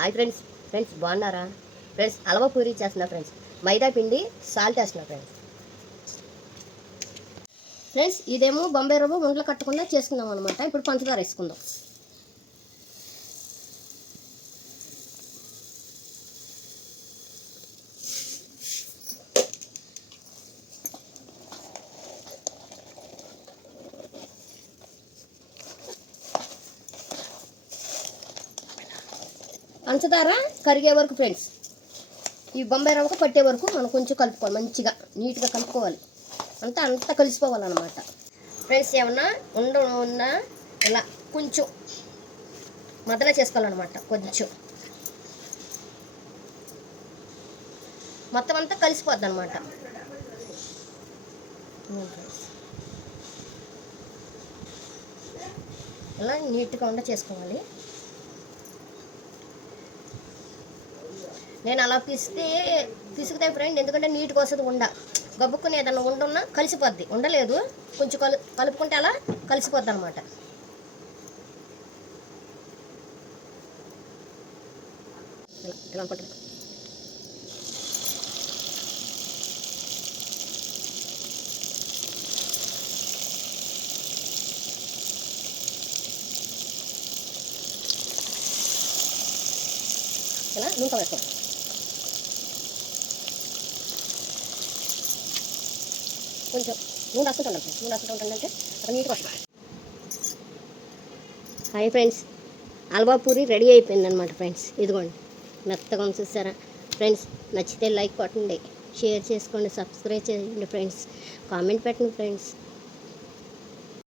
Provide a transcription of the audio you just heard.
Hi friends. బాగున్నారా friends? Halwa puri చేస్తున్నా friends. మైదా పిండి, సాల్ట్ వేస్తున్నా ఫ్రెండ్స్. ఇదేమో బొంబాయి రవ్వ ఉండలు కట్టకుండా చేసుకుందాం అనమాట. ఇప్పుడు పంచదార వేసుకుందాం. పంచదార కరిగే వరకు ఫ్రెండ్స్, ఈ బొంబాయి రవ్వకు పట్టే వరకు మనం కొంచెం కలుపుకోవాలి. మంచిగా నీట్గా కలుపుకోవాలి. అంతా కలిసిపోవాలన్నమాట ఫ్రెండ్స్. ఏమన్నా ఉన్నా ఇలా కొంచెం మదన చేసుకోవాలన్నమాట. కొంచెం మొత్తం అంతా కలిసిపోద్ది అనమాట. ఇలా నీట్గా చేసుకోవాలి. నేను అలా పిసుకుతే ఫ్రెండ్, ఎందుకంటే నీట్గా వస్తుంది. గబ్బుక్కుని ఏదన్నా ఉండున్నా కలిసిపోద్ది. ఉండలేదు, కొంచెం కలుపుకుంటే అలా కలిసిపోద్ది అనమాట. ఇలా అనుకుంటున్నా. ఇలా నూనె వేసుకోవాలి. కొంచెం నూనె రాసుకుంటుందంటే అక్కడ నీట్గా వస్తుంది. Hi friends, halwa puri ready అయిపోయిందనమాట ఫ్రెండ్స్. ఇదిగోండి, మెత్తగా చూసారా ఫ్రెండ్స్? నచ్చితే లైక్ కొట్టండి, షేర్ చేసుకోండి, సబ్స్క్రైబ్ చేయండి ఫ్రెండ్స్, కామెంట్ పెట్టండి ఫ్రెండ్స్.